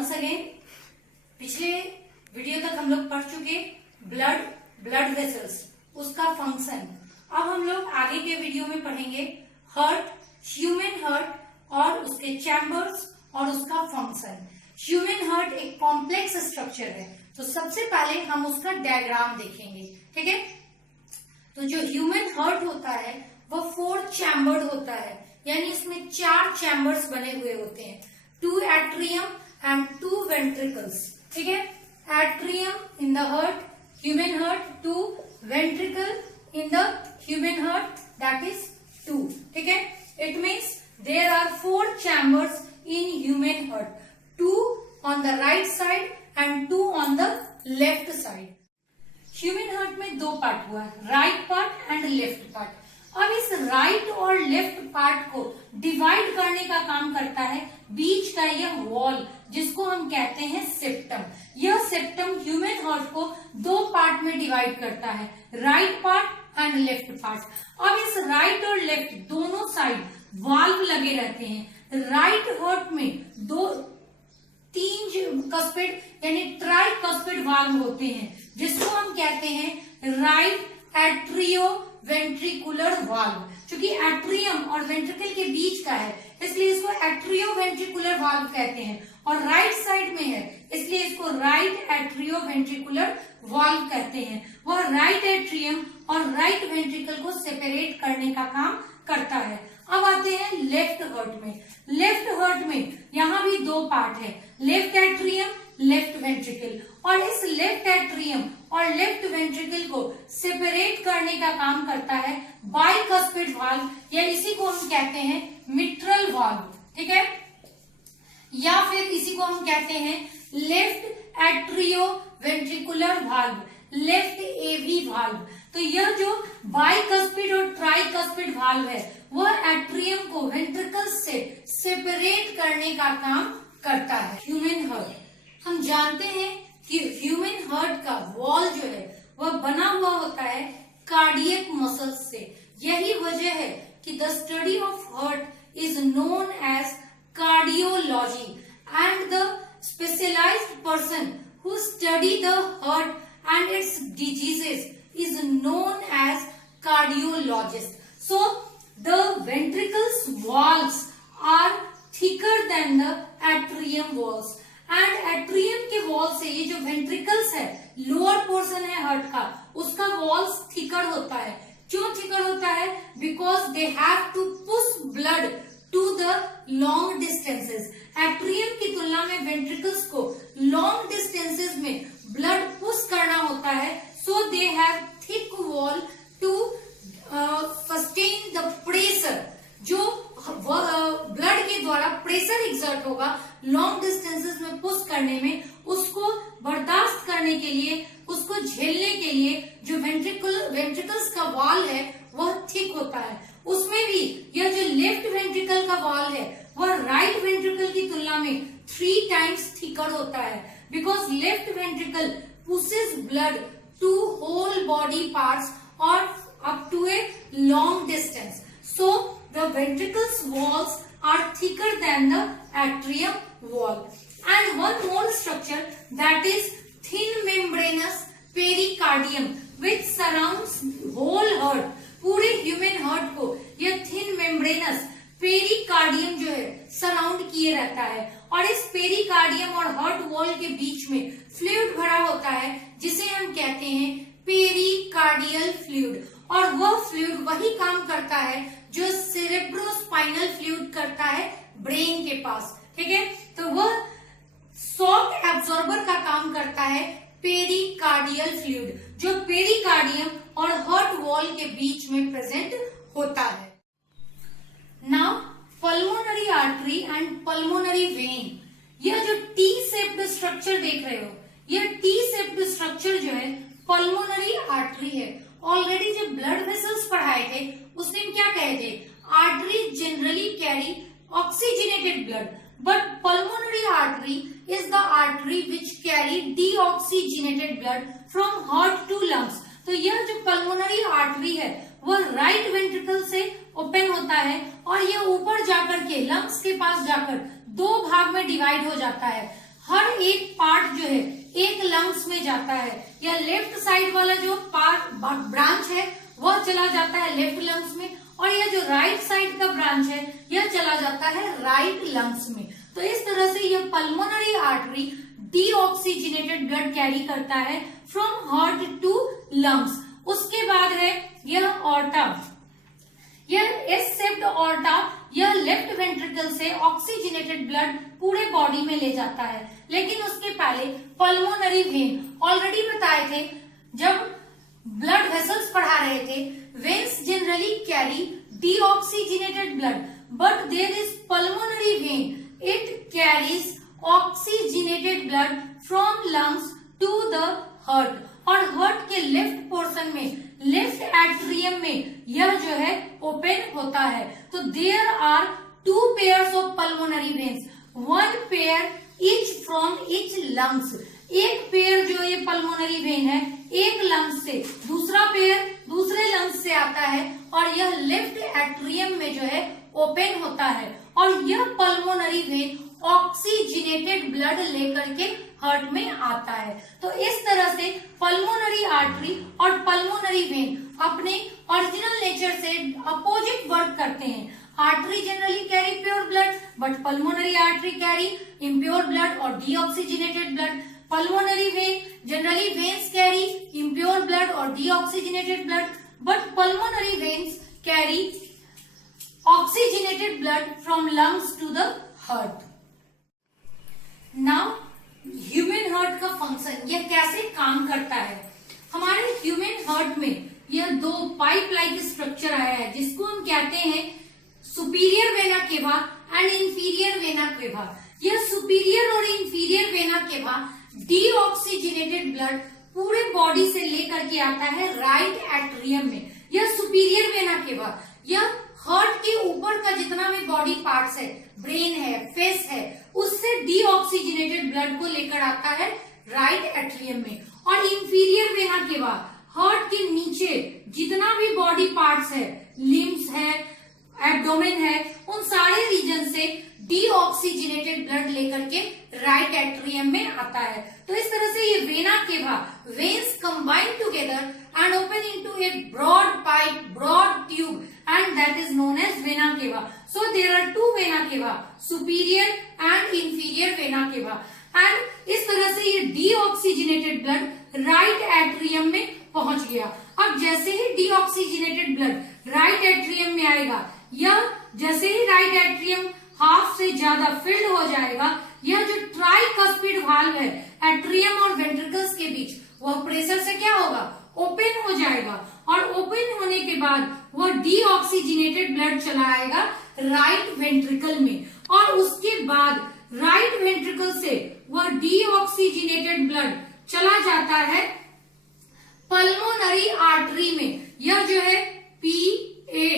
Once again पिछले video तक हम लोग पढ़ चुके ब्लड वेसल्स, उसका फंक्शन। अब हम लोग आगे के वीडियो में पढ़ेंगे हार्ट, ह्यूमन हार्ट और उसके चैम्बर्स और उसका फंक्शन। ह्यूमन हार्ट एक कॉम्प्लेक्स स्ट्रक्चर है, तो सबसे पहले हम उसका डायग्राम देखेंगे, ठीक है। तो जो ह्यूमन हार्ट होता है वो 4 चैम्बर्ड होता है, यानी इसमें 4 चैम्बर्स बने हुए होते हैं, 2 एट्रियम एंड 2 वेंट्रिकल्स, ठीक है। Atrium in the heart, human heart, 2 ventricle in the human heart, that is 2, ठीक है। It means there are 4 chambers in human heart, 2 on the right side and 2 on the left side. Human heart में 2 part हुआ, right part and left part. अब इस right और left part को divide करने का काम करता है बीच का यह वॉल, जिसको हम कहते हैं सेप्टम। यह सेप्टम ह्यूमन हार्ट को 2 पार्ट में डिवाइड करता है, right part and left part. अब इस राइट और लेफ्ट दोनों साइड वाल्व लगे रहते हैं। राइट हार्ट में 3 कस्पिड यानी ट्राई कस्पिड वाल्व होते हैं, जिसको हम कहते हैं राइट एट्रियो वेंट्रिकुलर वाल्व। क्योंकि एट्रियम और वेंट्रिकल के बीच का है, इसलिए इसको एट्रियो वेंट्रिकुलर वाल्व कहते हैं, और राइट साइड में है इसलिए इसको राइट एट्रियो वेंट्रिकुलर वाल्व कहते हैं। वह राइट एट्रियम और राइट वेंट्रिकल को सेपरेट करने का काम करता है। अब आते हैं लेफ्ट हार्ट में। लेफ्ट हार्ट में यहाँ भी 2 पार्ट है, लेफ्ट एट्रियम, लेफ्ट वेंट्रिकल, और इस लेफ्ट एट्रियम और लेफ्ट वेंट्रिकल को सेपरेट करने का काम करता है बाइकस्पिड वाल्व, या इसी को हम कहते हैं मिट्रल वाल्व, ठीक है, या फिर इसी को हम कहते हैं left atrioventricular valve, left AV valve. तो यह जो बाइकस्पिड और ट्राइकस्पिड वाल्व है वह एट्रियम को वेंट्रिकल से सेपरेट करने का काम करता है। ह्यूमन हार्ट, हम जानते हैं कि ह्यूमन हार्ट का वॉल जो है वह बना हुआ होता है कार्डियक मसल्स से। यही वजह है कि the study of heart is known as cardiology, and the specialised person who study the heart and its diseases is known as cardiologist. So the ventricles walls are thicker than the atrium walls, and atrium के wall से ये जो ventricles है, lower portion है heart का, उसका walls thicker होता है। क्यों thicker होता है? Because they have to push blood to the long distances. Atrium की तुलना में वेंट्रिकल्स को लॉन्ग डिस्टेंसेस में ब्लड पुश करना होता है, so they have thick wall to sustain the pressure. जो ब्लड के द्वारा प्रेशर एग्जर्ट होगा लॉन्ग डिस्टेंसेस में पुश करने में, उसको बर्दाश्त करने के लिए, उसको झेलने के लिए जो वेंट्रिकल्स का वॉल है वह थिक होता है। उसमें भी यह जो लेफ्ट वेंट्रिकल का वॉल है वह राइट वेंट्रिकल की तुलना में 3 टाइम्स थिकर होता है, because left ventricle pushes blood to whole body parts और up to a long distance, so the ventricles walls are thicker than the atrium wall. And one more structure that is thin membranous pericardium which surrounds whole heart. पूरे human heart को यह thin membranous pericardium जो है surround किए रहता है, और इस पेरिकार्डियम और हार्ट वॉल के बीच में फ्लूइड भरा होता है जिसे हम कहते हैं पेरिकार्डियल फ्लूइड, और वह फ्लूइड वही काम करता है जो सेरेब्रोस्पाइनल फ्लूइड करता है ब्रेन के पास, ठीक है। तो वह शॉक एब्जॉर्बर का काम करता है पेरिकार्डियल फ्लूइड, जो पेरिकार्डियम और हार्ट वॉल के बीच में प्रेजेंट होता है। Now pulmonary artery and pulmonary vein, यह जो टी शेप्ड स्ट्रक्चर देख रहे हो, यह टी शेप्ड स्ट्रक्चर जो है पल्मोनरी आर्टरी है। ऑलरेडी जब ब्लड वेसल्स पढ़ाए थे उस दिन क्या कहे थे, artery generally carry oxygenated blood, but pulmonary artery is the artery which carry deoxygenated blood from heart to lungs. तो यह जो पल्मोनरी आर्टरी है वह राइट वेंट्रिकल से ओपन होता है, और यह ऊपर जाकर के लंग्स के पास जाकर 2 भाग में डिवाइड हो जाता है, हर एक पार्ट जो है एक लंग्स में जाता है, या लेफ्ट साइड वाला जो पार्ट ब्रांच है वह चला जाता है लेफ्ट लंग्स में, और यह जो राइट साइड का ब्रांच है यह चला जाता है राइट लंग्स में। तो इस तरह से यह pulmonary artery deoxygenated blood carry करता है फ्रॉम हार्ट टू लंग्स। उसके बाद है यह ऑर्टा, यह एस शेप्ड ऑर्टा, यह लेफ्ट वेंट्रिकल से ऑक्सीजनेटेड ब्लड पूरे बॉडी में ले जाता है। लेकिन उसके पहले पल्मोनरी वेन, ऑलरेडी बताए थे जब ब्लड वेसल्स पढ़ा रहे थे, veins generally carry deoxygenated blood, but there is pulmonary vein, it carries oxygenated blood from lungs to the heart. और हार्ट के लेफ्ट पोर्शन में, लेफ्ट एट्रियम में यह जो है ओपन होता है। तो there are 2 pairs of pulmonary veins, 1 pair each from each lungs. एक पेयर जो ये पल्मोनरी वेन है एक लंग्स से, दूसरा पेयर दूसरे लंग्स से आता है, और यह लेफ्ट एट्रियम में जो है ओपन होता है। और यह पल्मोनरी वेन ऑक्सीजनेटेड ब्लड लेकर के हार्ट में आता है। तो इस तरह से पल्मोनरी आर्टरी और पल्मोनरी वेन अपने ओरिजिनल नेचर से अपोजिट वर्क करते हैं। Artery generally carry pure blood, but pulmonary artery carry impure blood और deoxygenated blood. Pulmonary vein generally veins carry impure blood और deoxygenated blood, but pulmonary veins carry oxygenated blood from lungs to the heart. Now human heart का function, यह कैसे काम करता है। हमारे human heart में यह 2 पाइप लाइक स्ट्रक्चर आया है, जिसको हम कहते हैं superior vena cava and inferior vena cava. यह सुपीरियर और inferior vena cava deoxygenated blood पूरे बॉडी से लेकर के आता है राइट एट्रियम में। यह सुपीरियर वेना केवा यह हार्ट के ऊपर का जितना भी बॉडी पार्ट्स है, ब्रेन है, फेस है, उससे डीऑक्सीजनेटेड ब्लड को लेकर आता है राइट एट्रियम में। और इंफीरियर वेना केवा हार्ट के नीचे जितना भी बॉडी पार्ट्स है, लिम्स है, एब्डोमेन है, उन सारे रीजन से डीऑक्सीजनेटेड ब्लड लेकर के राइट एट्रियम में आता है। तो इस तरह से ये vena cava, veins combine together and open into a broad pipe, broad tube, and that is known as vena cava. So there are 2 vena cava, superior and inferior vena cava. And इस तरह से ये deoxygenated blood right atrium में पहुंच गया। अब जैसे ही deoxygenated blood right atrium में आएगा, यह जैसे ही right atrium हाफ से ज्यादा फिल्ड हो जाएगा, यह जो ट्राइकस्पिड वाल्व है एट्रियम और वेंट्रिकल्स के बीच, वह प्रेशर से क्या होगा, ओपन हो जाएगा। और ओपन होने के बाद वह डीऑक्सीजनेटेड ब्लड चला आएगा राइट वेंट्रिकल में, और उसके बाद राइट वेंट्रिकल से वह डीऑक्सीजनेटेड ब्लड चला जाता है पल्मोनरी आर्टरी में। यह जो है PA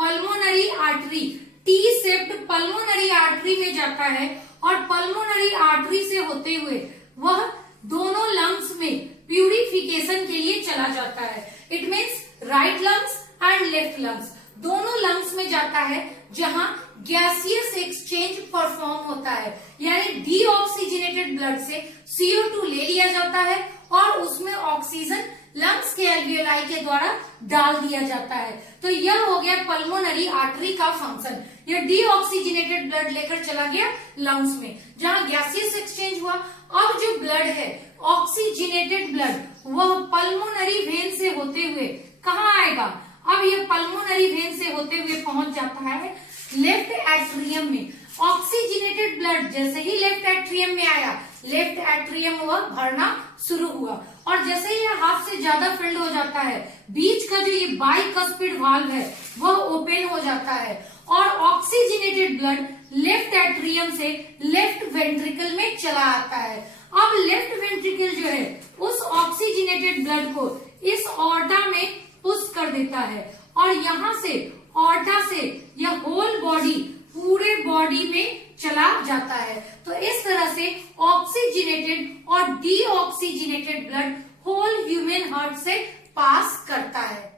pulmonary artery, T shaped pulmonary artery में जाता है, और पल्मोनरी आर्टरी से होते हुए वह दोनों लंग्स में प्यूरिफिकेशन के लिए चला जाता है। It means right lungs and left lungs, दोनों लंग्स में जाता है, जहां गैसियस एक्सचेंज परफॉर्म होता है, यानी डीऑक्सीजनेटेड ब्लड से CO2 ले लिया जाता है और उसमें ऑक्सीजन लंग्स के एल्वियोलाई के द्वारा डाल दिया जाता है। तो यह हो गया पल्मोनरी आर्टरी का फंक्शन। यह डीऑक्सीजनेटेड ब्लड लेकर चला गया लंग्स में, जहां गैसियस एक्सचेंज हुआ। अब जो ब्लड है ऑक्सीजनेटेड ब्लड, वह पल्मोनरी वेन से होते हुए कहाँ आएगा, अब यह पल्मोनरी वेन से होते हुए पहुंच जाता है लेफ्ट एट्रियम में। ऑक्सीजनेटेड ब्लड जैसे ही लेफ्ट एट्रियम में आया, लेफ्ट एट्रियम वह भरना शुरू हुआ, और जैसे ही हाफ से ज्यादा फिल्ड हो जाता है, बीच का जो ये बाइकस्पिड वाल्व है वह ओपन हो जाता है, और ऑक्सीजनेटेड ब्लड लेफ्ट एट्रियम से लेफ्ट वेंट्रिकल में चला आता है। अब लेफ्ट वेंट्रिकल जो है उस ऑक्सीजनेटेड ब्लड को इस ऑर्टा में पुश कर देता है, और यहाँ से ऑर्टा से यह होल बॉडी पूरे बॉडी में चला जाता है। तो इस तरह से ऑक्सीजनेटेड और deoxygenated blood whole human heart से पास करता है।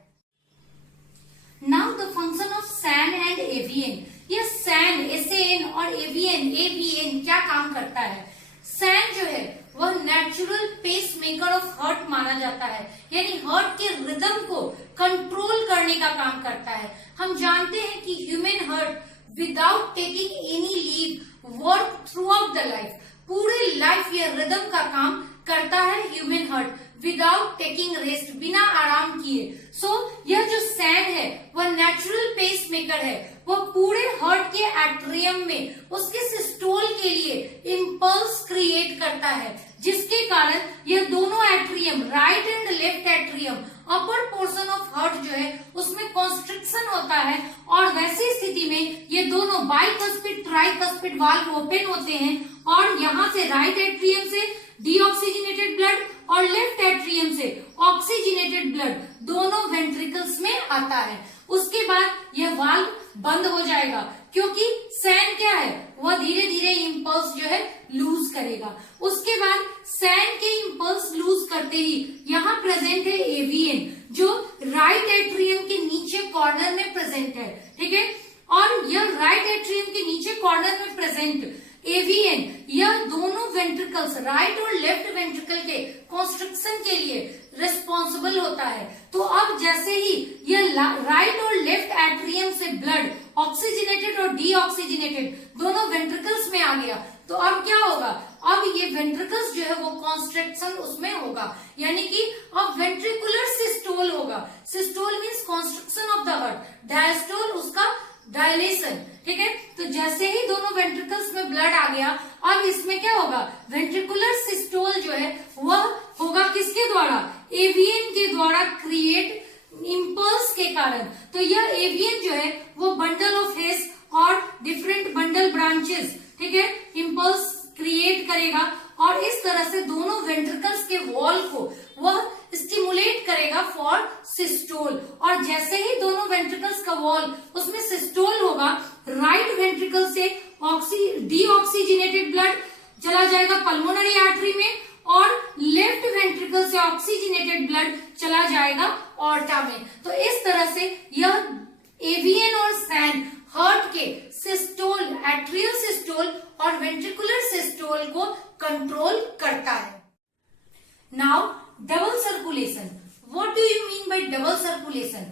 Now the function of SAN and AVN. यह सैन SAN और एवीएन AVN क्या काम करता है। सैन जो है वह natural pacemaker of heart माना जाता है, यानी हार्ट के रिदम को कंट्रोल करने का काम करता है। हम जानते हैं कि human heart without taking any leave work through out the life, पूरे लाइफ ये रिदम का काम करता है human heart without taking rest, बिना आराम किए। सो यह जो सैन है वह नेचुरल पेस मेकर है, वह पूरे हार्ट के एट्रियम में उसके सिस्टोल के लिए इम्पल्स क्रिएट करता है, जिसके कारण यह दोनों atrium, right and left atrium, upper portion of heart जो है उसमें कॉन्स्ट्रिक्शन होता है, और वैसी स्थिति में ये दोनों बाइकस्पिड ट्राइकस्पिड वाल्व ओपन होते हैं, और यहाँ से राइट एट्रियम से डीऑक्सीजनेटेड ब्लड और लेफ्ट एट्रियम से ऑक्सीजनेटेड ब्लड दोनों वेंट्रिकल्स में आता है। उसके बाद यह वाल्व बंद हो जाएगा, क्योंकि सैन क्या है वह धीरे धीरे इम्पल्स जो है लूज करेगा। उसके बाद सैन के इम्पल्स लूज करते ही यहाँ प्रेजेंट है एवीएन, जो राइट एट्रियम के नीचे कॉर्नर में प्रेजेंट है, ठीक है। और यह राइट एट्रियम के नीचे कॉर्नर में प्रेजेंट एवीएन यह दोनों वेंट्रिकल्स, राइट और लेफ्ट वेंट्रिकल के कंस्ट्रक्शन के लिए रिस्पॉन्सिबल होता है। तो अब जैसे ही यह राइट और लेफ्ट एट्रियम से ब्लड ऑक्सीजनेटेड और डीऑक्सीजनेटेड दोनों वेंट्रिकल्स में आ गया, तो अब क्या होगा, अब ये वेंट्रिकल्स जो है वो कॉन्स्ट्रक्शन उसमें होगा, यानी कि अब वेंट्रिकुलर सिस्टोल होगा। Systole means construction of the heart, diastole उसका डायलेशन, ठीक है। तो जैसे ही दोनों वेंट्रिकल्स में ब्लड आ गया, अब इसमें क्या होगा, वेंट्रिकुलर सिस्टोल जो है वह होगा किसके द्वारा, एवीएन के द्वारा क्रिएट इम्पल्स के कारण। तो यह एवीएन जो है वो बंडल ऑफ हेयर्स और डिफरेंट बंडल ब्रांचेस, ठीक है, इम्पल्स क्रिएट करेगा, और इस तरह से दोनों वेंट्रिकल्स के वॉल को वह स्टिमुलेट करेगा फॉर सिस्टोल। और जैसे ही दोनों वेंट्रिकल्स का वॉल उसमें सिस्टोल होगा, राइट वेंट्रिकल से डीऑक्सीजनेटेड ब्लड चला जाएगा पल्मोनरी आर्टरी में, और लेफ्ट वेंट्रिकल से ऑक्सीजनेटेड ब्लड चला जाएगा ऑर्टा में। तो इस तरह से यह एवीएन और सैन हार्ट के सिस्टोल, एट्रियल सिस्टोल और वेंट्रिकुलर सिस्टोल को कंट्रोल करता है। Now double circulation, what do you mean by double circulation?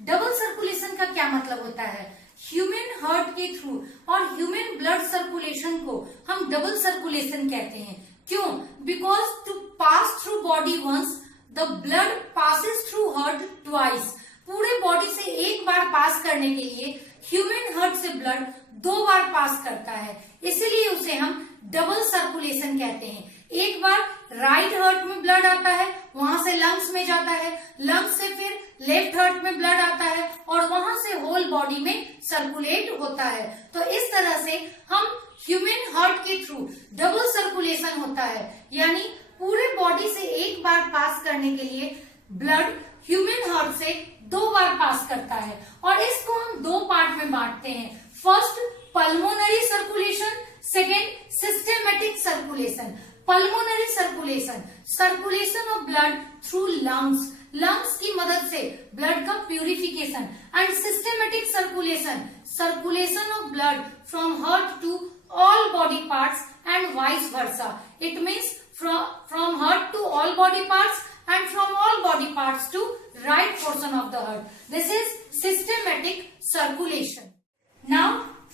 Double circulation का क्या मतलब होता है? ह्यूमन हार्ट के थ्रू और ह्यूमन ब्लड सर्कुलेशन को हम डबल सर्कुलेशन कहते हैं। क्यों? Because to pass through body once, the blood passes through heart twice. पूरे बॉडी से एक बार पास करने के लिए ह्यूमन हार्ट से ब्लड 2 बार पास करता है, इसीलिए उसे हम डबल सर्कुलेशन कहते हैं। एक बार राइट हार्ट में ब्लड आता है, वहां से लंग्स में जाता है, लंग्स से फिर लेफ्ट हार्ट में ब्लड आता है, और वहां से होल बॉडी में सर्कुलेट होता है। तो इस तरह से हम ह्यूमन हार्ट के थ्रू डबल सर्कुलेशन होता है, यानी पूरे बॉडी से एक बार पास करने के लिए ब्लड ह्यूमन हार्ट से 2 बार पास करता है। और इसको हम 2 पार्ट में बांटते हैं। First pulmonary circulation, second systematic circulation. Pulmonary circulation, circulation of blood through lungs, lungs की मदद से ब्लड का purification. And systematic circulation, circulation of blood from heart to all body parts and vice versa. It means from heart to all body parts and from all body parts to right portion of the heart. This is systematic circulation. Now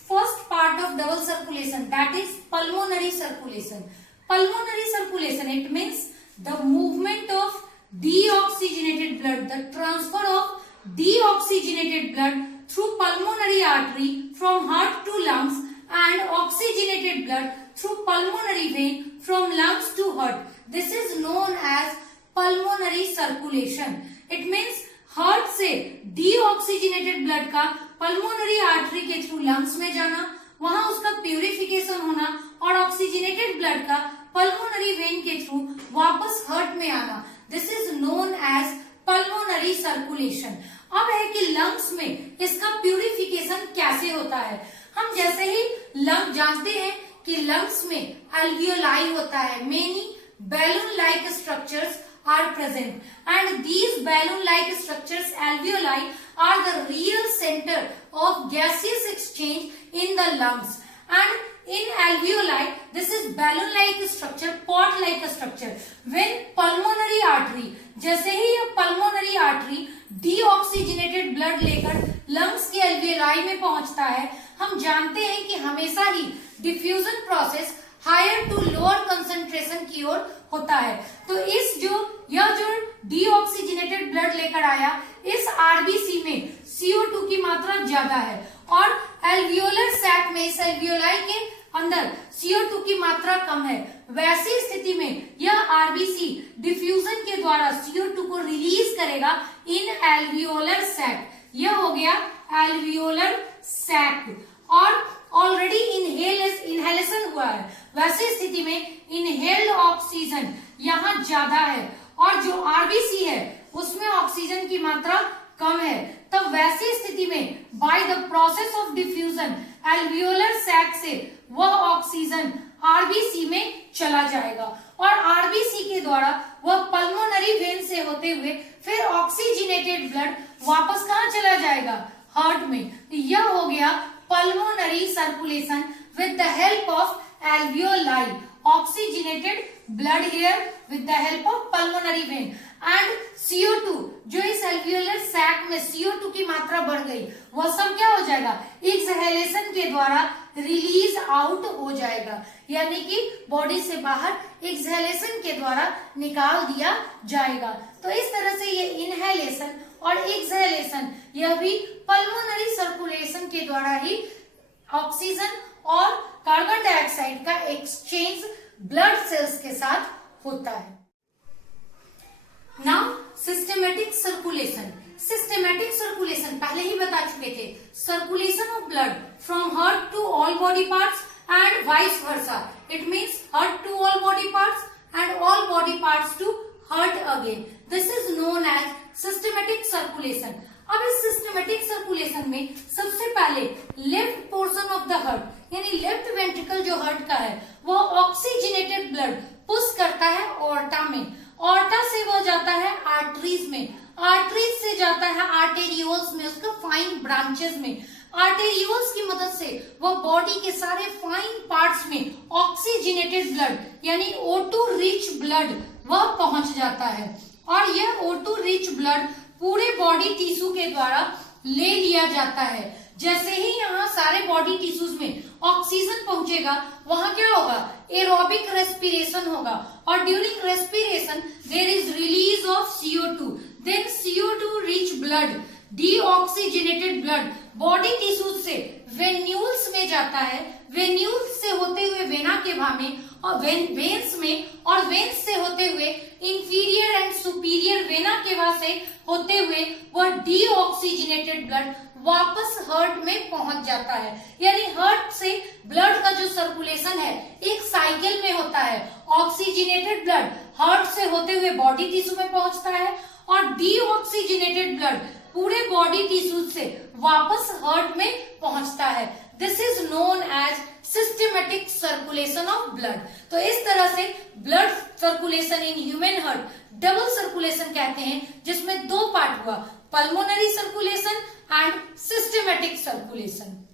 first part of double circulation, that is pulmonary circulation. Pulmonary circulation, it means the movement of deoxygenated blood, the transfer of deoxygenated blood through pulmonary artery from heart to lungs, and oxygenated blood through pulmonary vein from lungs to heart. This is known as pulmonary circulation. It means heart से deoxygenated blood का pulmonary artery के through lungs में जाना, वहां उसका purification होना, और oxygenated blood का पल्मोनरी वेन के थ्रू वापस हार्ट में आना। This is known as pulmonary circulation. अब है कि लंग्स में इसका प्यूरिफिकेशन कैसे होता है। हम जैसे ही लंग जानते हैं कि लंग्स में एल्वियोलाई होता है, many balloon like structures are present, and these balloon like structures, alveoli, are the real center of gaseous exchange in the lungs. And in alveoli, this is balloon like structure, pot-like structure. When pulmonary artery, जैसे ही ये pulmonary artery deoxygenated blood लेकर lungs के alveoli में पहुंचता है, हम जानते हैं कि हमेशा ही diffusion process higher to lower concentration की ओर होता है। तो यह जो डीऑक्सीजनेटेड ब्लड लेकर आया, इस आरबीसी में CO2 की मात्रा ज्यादा है और एल्वियोलर सैक में, इस एल्वियोलाई के अंदर CO2 की मात्रा कम है। वैसी स्थिति में यह आरबीसी डिफ्यूजन के द्वारा CO2 को रिलीज करेगा इन एल्वियोलर सैक। यह हो गया एल्वियोलर सैक और ऑलरेडी इनहेलेशन हुआ है। वैसी स्थिति में इनहेल्ड ऑक्सीजन यहाँ ज्यादा है और जो आरबीसी है उसमें ऑक्सीजन की मात्रा कम है। तब वैसी स्थिति में by the process of diffusion alveolar sac से वह ऑक्सीजन आरबीसी में चला जाएगा और आरबीसी के द्वारा वह पल्मोनरी वेन से होते हुए फिर ऑक्सीजनेटेड ब्लड वापस कहाँ चला जाएगा? हार्ट में। यह हो गया pulmonary circulation with the help of alveoli, oxygenated blood here with the help of pulmonary vein and CO2, जो इस alveolar sac में CO2 की मात्रा बढ़ गई, वह सब क्या हो जाएगा? एक्सहेलेशन के द्वारा रिलीज आउट हो जाएगा, यानी कि बॉडी से बाहर एक्सहेलेशन के द्वारा निकाल दिया जाएगा। तो इस तरह से ये इनहेलेशन और एक्सहेलेशन यह भी पल्मोनरी सर्कुलेशन के द्वारा ही ऑक्सीजन और कार्बन डाइऑक्साइड का एक्सचेंज ब्लड सेल्स के साथ होता है। Now systematic circulation. Systematic circulation पहले ही बता चुके थे, circulation of blood from heart to all body parts and vice versa. It means heart to all body parts and all body parts to heart again. This is known as systematic circulation. अब इस systematic circulation में सबसे पहले left portion of the heart यानी left ventricle जो heart का है वो ऑक्सीजनेटेड ब्लड पुश करता है ऑर्टा में, ऑर्टा से वो जाता है आर्टरीज में, आर्टरीज से जाता है आर्टेरियोल्स में, उसका फाइन ब्रांचेस में, आर्टेरियोल्स की मदद से वो बॉडी के सारे फाइन पार्ट्स में ऑक्सीजनेटेड ब्लड यानी O2 रिच ब्लड वह पहुंच जाता है और यह O2 रिच ब्लड पूरे बॉडी टिश्यू के द्वारा ले लिया जाता है। जैसे ही यहाँ सारे बॉडी टिश्यूज में ऑक्सीजन पहुंचेगा वहां क्या होगा? एरोबिक रेस्पिरेशन होगा और during respiration there is release of CO2, then CO2 rich blood, deoxygenated blood body tissues से वेन्यूल्स में जाता है, वेन्यूल्स से होते हुए वेना केवा में और वेन्स में और वेन्स से होते हुए inferior and superior vena cava से होते हुए वह डीऑक्सीजनेटेड ब्लड वापस हार्ट में पहुंच जाता है। यानी हार्ट से ब्लड का जो सर्कुलेशन है एक साइकिल में होता है। ऑक्सीजनेटेड ब्लड हार्ट से होते हुए बॉडी टिश्यू में पहुंचता है और डीऑक्सीजनेटेड ब्लड पूरे बॉडी टिश्यू से वापस हार्ट में पहुंचता है। This is known as systematic circulation of blood. तो इस तरह से blood circulation in human heart double circulation कहते हैं, जिसमें दो पार्ट हुआ, pulmonary circulation and systematic circulation.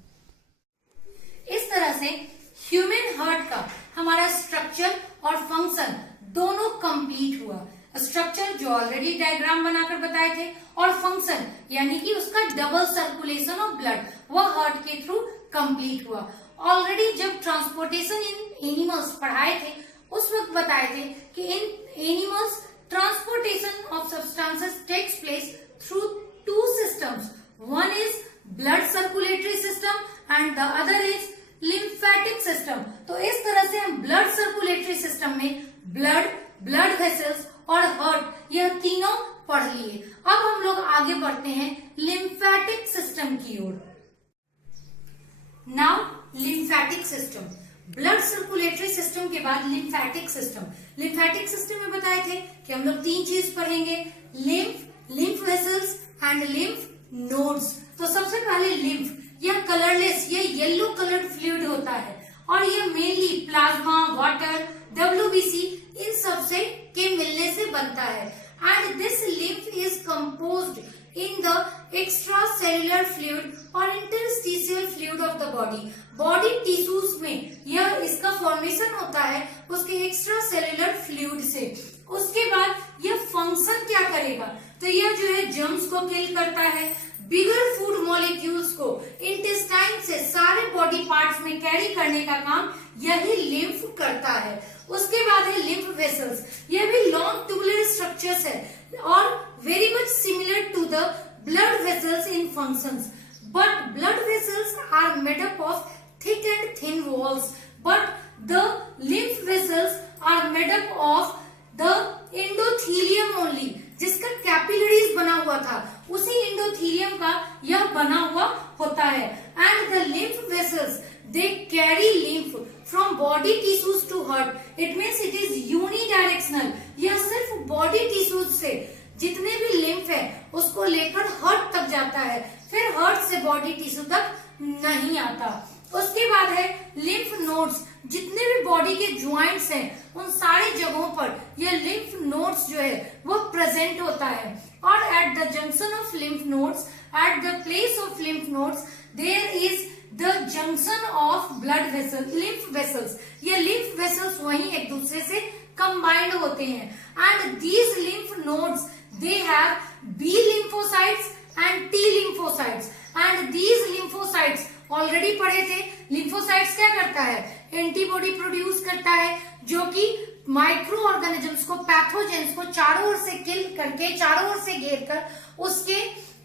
इस तरह से ह्यूमन हार्ट का हमारा स्ट्रक्चर और फंक्शन दोनों कंप्लीट हुआ। स्ट्रक्चर जो ऑलरेडी डायग्राम बनाकर बताए थे और फंक्शन यानी कि उसका डबल सर्कुलेशन ऑफ ब्लड वह हार्ट के थ्रू कंप्लीट हुआ। ऑलरेडी जब ट्रांसपोर्टेशन इन एनिमल्स पढ़ाए थे उस वक्त बताए थे कि in animals transportation of substances takes place through two systems, one is blood circulatory system and the other is lymphatic system. तो इस तरह से हम ब्लड सर्कुलेटरी सिस्टम में ब्लड वेसल्स और हार्ट यह तीनों पढ़ लिए। अब हम लोग आगे बढ़ते हैं लिम्फेटिक सिस्टम की ओर। Now lymphatic system, blood circulatory system के बाद लिम्फेटिक सिस्टम। लिम्फेटिक सिस्टम में बताए थे कि हम लोग तीन चीज पढ़ेंगे, lymph vessels and lymph nodes. तो सबसे पहले लिम्फ, यह कलरलेस, यह येलो कलर्ड फ्लूइड होता है और यह मेनली प्लाज्मा, वाटर, WBC इन सब से के मिलने से बनता है। And this lymph is composed in the extra cellular fluid और interstitial fluid of the body. Body tissues में यह इसका फॉर्मेशन होता है उसके एक्स्ट्रा सेल्यूलर फ्लूइड से। उसके बाद यह फंक्शन क्या करेगा, तो यह जो है जर्म्स को किल करता है, बिगर फूड मॉलिक्यूल्स को इंटेस्टाइन से सारे बॉडी पार्ट्स में कैरी करने का काम यही लिम्फ करता है। उसके बाद है लिम्फ वेसल्स, यह भी लॉन्ग ट्यूबुलर स्ट्रक्चर्स है और very much similar to the blood vessels in functions, but blood vessels are made up of thick and thin walls, but the lymph vessels are made up of the endothelium only, जिसका capillaries बना हुआ था उसी endothelium का यह बना हुआ होता है। And the lymph vessels they carry lymph from body tissues to heart, it means it is unidirectional, यह सिर्फ बॉडी टिश्यूज से जितने भी लिम्फ है उसको लेकर हार्ट तक जाता है, फिर हार्ट से बॉडी टिश्यू तक नहीं आता। उसके बाद है लिम्फ नोड्स, जितने भी बॉडी के ज्वाइंट्स हैं उन सारी जगहों पर यह लिम्फ नोड्स जो है वो प्रेजेंट होता है। और at the junction of lymph nodes, at the place of lymph nodes there is the junction of blood vessel, lymph vessels, ये लिम्फ वेसल्स वहीं एक दूसरे से कंबाइंड होते हैं। And these lymph nodes they have B lymphocytes and T lymphocytes, and these lymphocytes already पढ़े थे। Lymphocytes क्या करता है, एंटीबॉडी प्रोड्यूस करता है जो कि माइक्रो ऑर्गेनिजम्स को, पैथोजेंस को चारों ओर से किल करके, चारों ओर से घेर कर उसके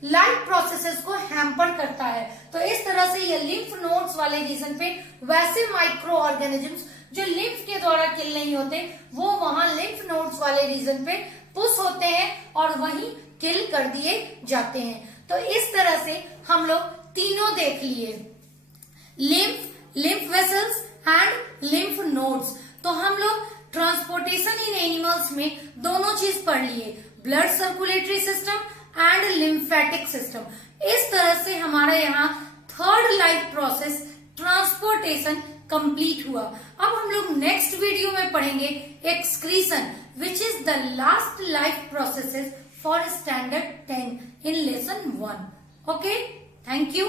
लाइफ प्रोसेसेस को हैम्पर करता है। तो इस तरह से ये लिम्फ नोड्स वाले रीजन पे वैसे माइक्रो ऑर्गेनिजम्स जो लिम्फ के द्वारा किल नहीं होते वो वहां लिम्फ नोड्स वाले रीजन पे पुश होते हैं और वहीं किल कर दिए जाते हैं। तो इस तरह से हम लोग तीनों देख लिए, lymph, lymph vessels and lymph nodes. तो हम लोग ट्रांसपोर्टेशन इन एनिमल्स में दोनों चीज पढ़ लिए, blood circulatory system and lymphatic system. इस तरह से हमारा यहाँ third life process transportation complete हुआ। अब हम लोग नेक्स्ट वीडियो में पढ़ेंगे excretion, which is the last life processes for standard 10 in lesson 1. Okay, thank you.